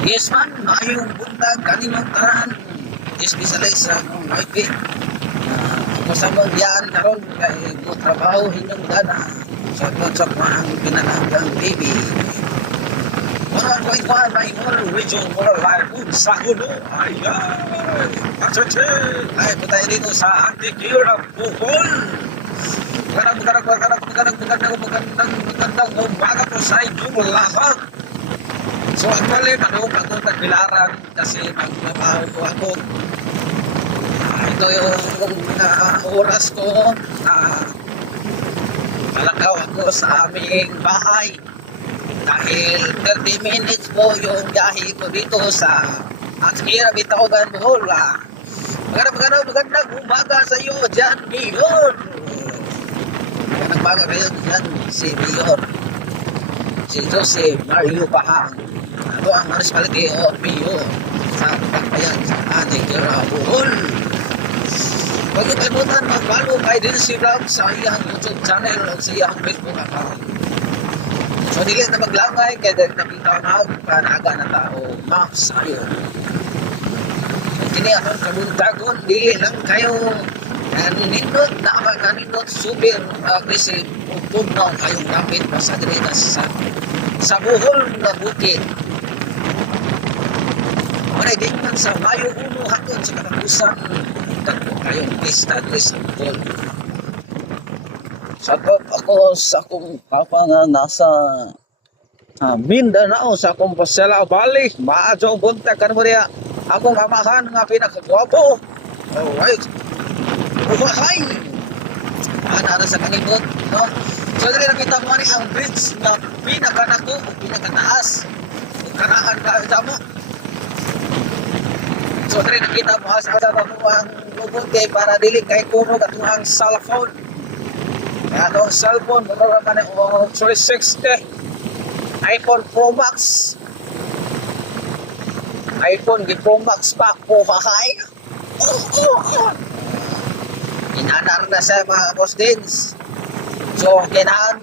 Yes man, maayong buntag kaninong tanan. Specialize sa akong wifi. Ako sa mong yan karon kay mo trabaho hinyong dana. Sa mga pinanagang baby. Mga kway-kway may more region more live sa hulo. Ay ay. Atsache. Ay tayo dito sa Antikira Bohol. Magandang umaga po sa inyong lahat. So actually, manong ako tagbilaran kasi magbabaho ko ako. Ito yung oras ko na malakaw ako sa aming bahay. Dahil 30 minutes po yung biyahe ko dito sa Antikira Bohol. Magandang umaga sa iyo dyan, Mayor. Magandang umaga kayo dyan, si Mayor. Si Jose Mario Pahang. Ako ang municipality of Mayor sa pagbayan sa Antikira Bohol. Huwag yung kalimutan mag-follow kay Dincy Vlog sa iyang YouTube channel o sa iyang Facebook account. So dili na maglangay kaya dahil nakita na panaga na tao maps ayon. So kini akong kabuntagon, dili lang kayo nindot na maganindot super aggressive o pugnaw kayong kapit sa direta sa Bohol na bukid. Maray din man sa Mayo 1 hanggang sa katapusan tatlo kayong pista sa Bohol. Sakop ako sa akong papa nga nasa Mindanao sa akong Pasela Valley. Maadjong buntag kan mo niya akong amahan nga pinakagwapo. Alright. Umahay! Ana sa kanibot, no? So dali nakita mo ni ang bridge na pinakanato o pinakataas. Kung kanahan ka mo. So dali nakita mo sa katuang lubot kay para dili kay kuno katuang cellphone. Kaya itong cellphone, magkaroon ka ng 360 iPhone Pro Max. iPhone Pro Max pa po kahay. Inanar na sa mga boss dins. So, kailangan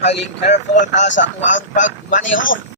maging careful na sa tuwang pagmaneho.